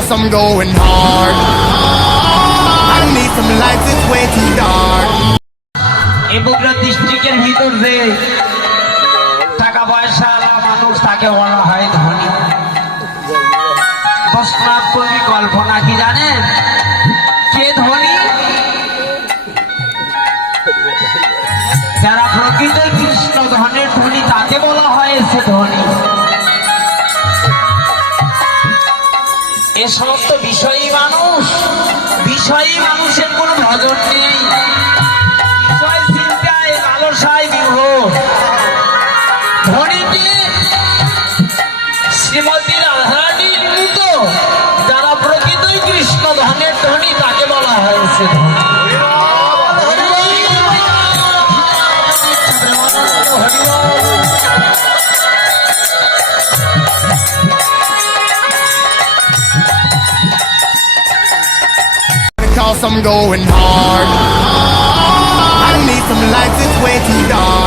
Cause I'm going hard. I need some lights, it's way too dark. ডিস্ট্রিক্টের ভিতর যে টাকা পয়সা মানুষ তাকে বলা হয় ধনী কল্পনা কি জানেন কে ধনী যারা প্রকৃত কৃষ্ণ ধনের ধনী তাকে বলা হয় সে ধনী এ সমস্ত বিষয়ী মানুষ বিষয়ী মানুষের কোনো নজর নেই। বিষয় চিন্তায় লালসায় বিভোর। ধনীকে Cause I'm going hard. I need some lights, it's way too dark.